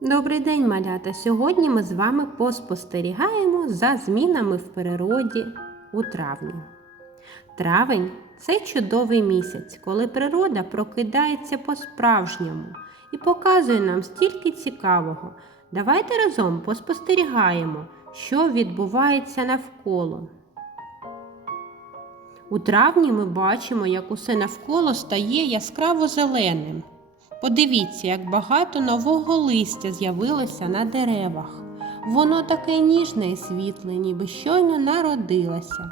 Добрий день, малята! Сьогодні ми з вами поспостерігаємо за змінами в природі у травні. Травень це чудовий місяць, коли природа прокидається по-справжньому і показує нам стільки цікавого. Давайте разом поспостерігаємо, що відбувається навколо. У травні ми бачимо, як усе навколо стає яскраво зеленим. Подивіться, як багато нового листя з'явилося на деревах. Воно таке ніжне і світле, ніби щойно народилося.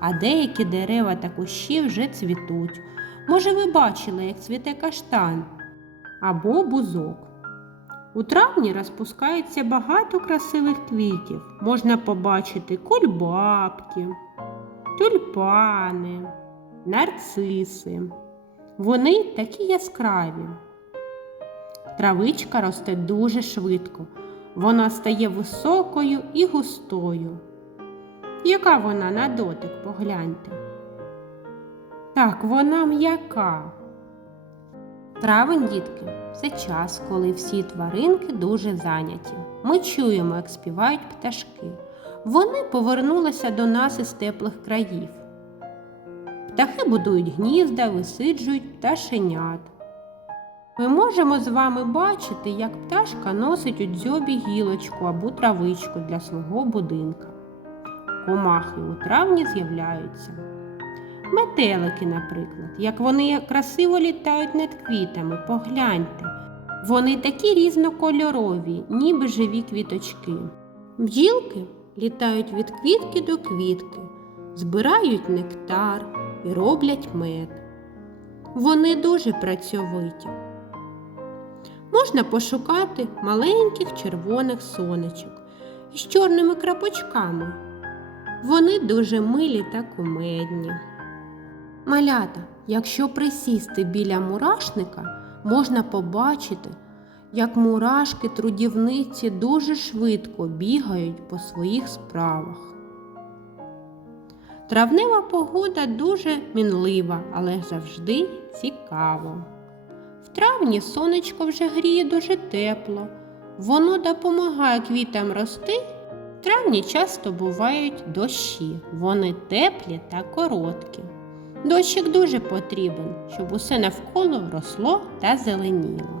А деякі дерева та кущі вже цвітуть. Може, ви бачили, як цвіте каштан або бузок. У травні розпускається багато красивих квітів. Можна побачити кульбабки, тюльпани, нарциси. Вони такі яскраві. Травичка росте дуже швидко. Вона стає високою і густою. Яка вона на дотик, погляньте. Так, вона м'яка. Травень, дітки, це час, коли всі тваринки дуже зайняті. Ми чуємо, як співають пташки. Вони повернулися до нас із теплих країв. Птахи будують гнізда, висиджують пташенят. Ми можемо з вами бачити, як пташка носить у дзьобі гілочку або травичку для свого будинка. Комахи у травні з'являються. Метелики, наприклад, як вони красиво літають над квітами, погляньте. Вони такі різнокольорові, ніби живі квіточки. Бджілки літають від квітки до квітки, збирають нектар і роблять мед. Вони дуже працьовиті. Можна пошукати маленьких червоних сонечок із чорними крапочками. Вони дуже милі та кумедні. Малята, якщо присісти біля мурашника, можна побачити, як мурашки трудівниці дуже швидко бігають по своїх справах. Травнева погода дуже мінлива, але завжди цікаво. В травні сонечко вже гріє дуже тепло. Воно допомагає квітам рости. В травні часто бувають дощі. Вони теплі та короткі. Дощик дуже потрібен, щоб усе навколо росло та зеленіло.